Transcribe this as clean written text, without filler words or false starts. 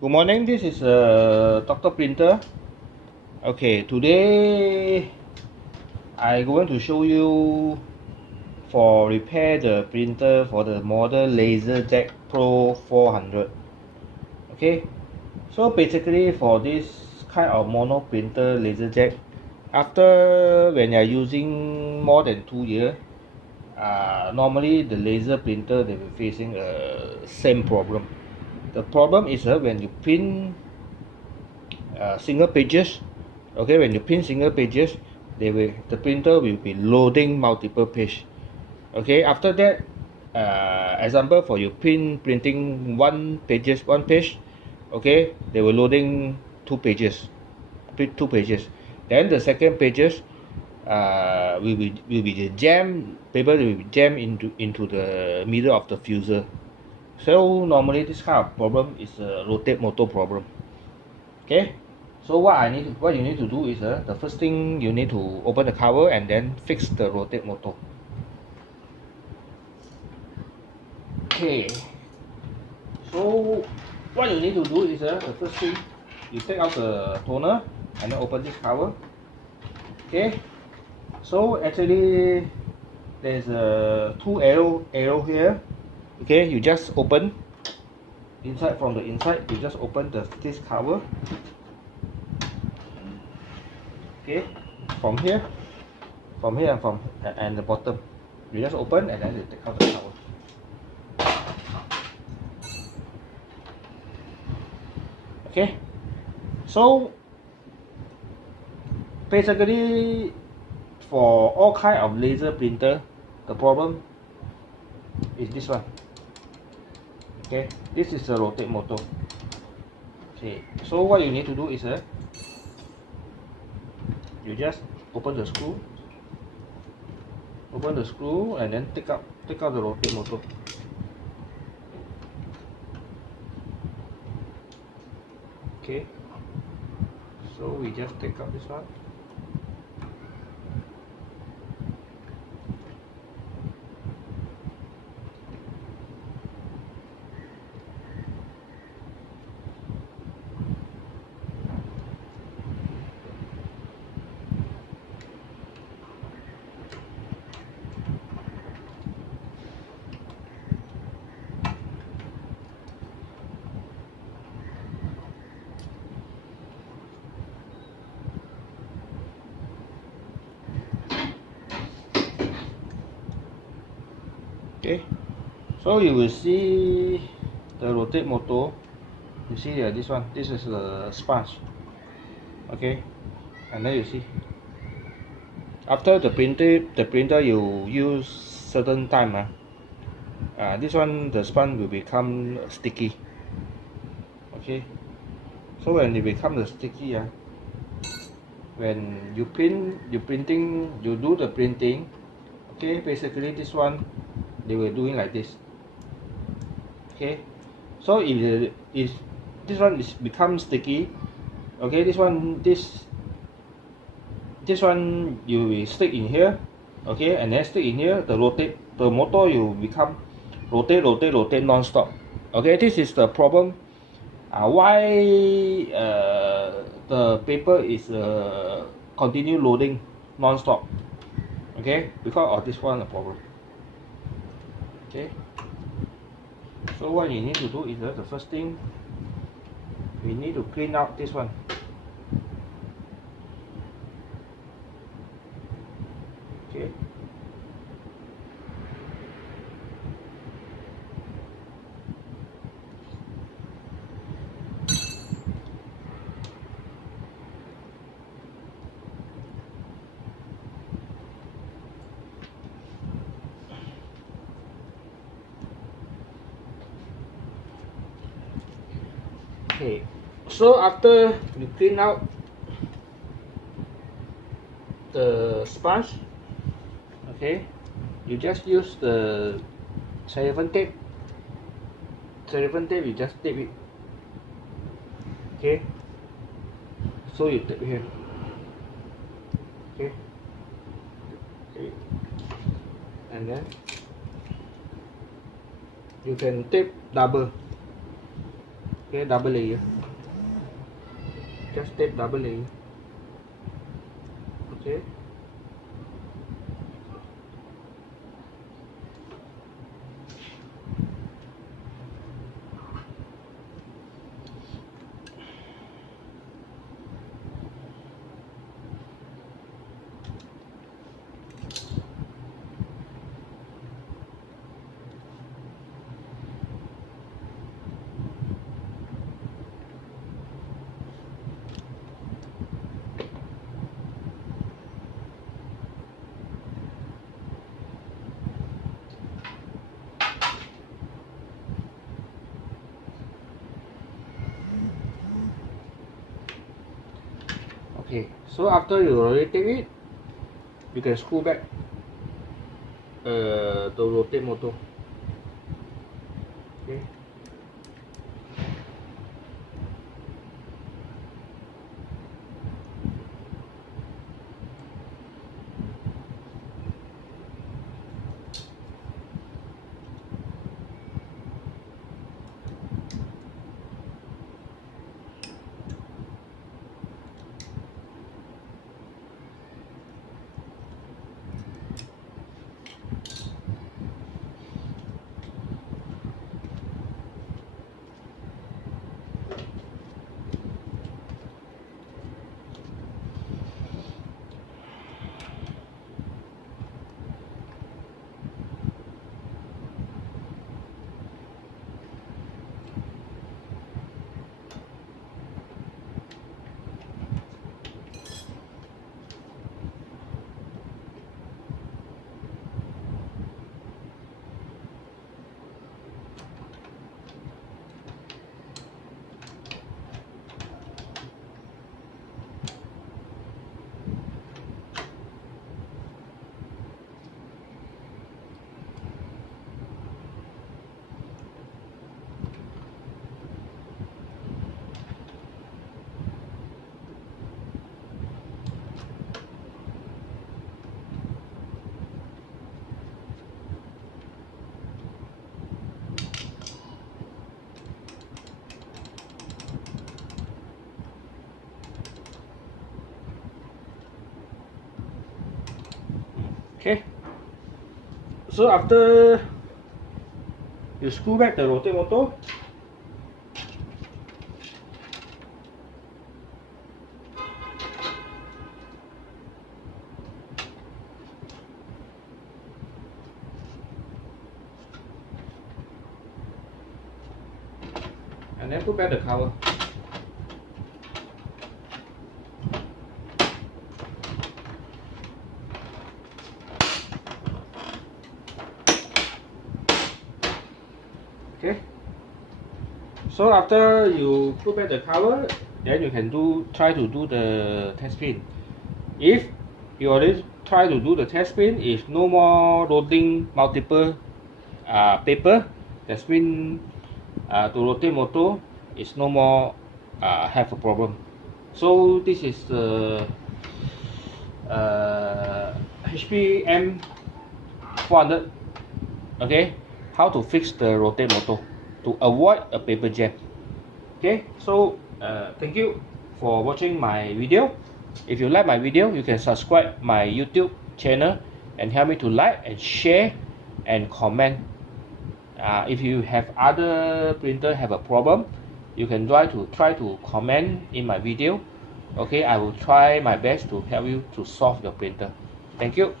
Good morning, this is Dr. Printer. Okay, today I'm going to show you for repair the printer for the model laserjet Pro 400. Okay, so basically for this kind of mono printer laserjet, after when you're using more than 2 years, normally the laser printer they will facing a same problem. The problem is when you print single pages, okay, when you print single pages, the printer will be loading multiple page. Okay, after that, example for you printing one page, okay, they will loading two pages. Then the second pages will be jam paper will be jammed into the middle of the fuser. So normally this kind of problem is a rotate motor problem. Okay, so what you need to do is the first thing you need to open the cover and then fix the rotate motor. Okay, so what you need to do is the first thing you take out the toner and then open this cover. Okay, so actually there's two arrow here. Okay, you just open inside, from the inside you just open this cover. Okay, from here and the bottom you just open and then you take out the cover. Okay, so basically for all kind of laser printer, the problem is this one. Okay, this is the rotate motor. Okay, so what you need to do is you just open the screw and then take out the rotate motor. Okay, so we just take out this one. Okay, so you will see the rotate motor. You see here, this is the sponge. Okay, and then you see after the printer you use certain time, this one the sponge will become sticky. Okay, so when it becomes sticky, when you do the printing, okay, basically this one they were doing like this. Okay, so if this one is become sticky, okay, this one you will stick in here, okay, and then stick in here, the motor you become rotate non-stop. Okay, this is the problem why the paper is continue loading non-stop. Okay, because of this one the problem. Okay, so what you need to do is the first thing we need to clean out this one. Okay, okay, so after you clean out the sponge, okay, you just use the cellophane tape. You just tape it. Okay, so you tape here. Okay, and then you can tape double. Okay, double layer. Just tape double layer. Okay. Okay, so after you rotate it, you can screw back the rotate motor. Okay. Okay, so after you screw back the rotate motor, and then put back the cover. Okay, so after you put back the cover, then you can try to do the test spin. If you already try to do the test spin, if no more loading multiple paper, that means to rotate motor is no more have a problem. So this is the HP M400. Okay, how to fix the rotate motor to avoid a paper jam. Okay, so thank you for watching my video. If you like my video, you can subscribe my YouTube channel and help me to like and share and comment. If you have other printer have a problem, you can try to comment in my video. Okay, I will try my best to help you to solve your printer. Thank you.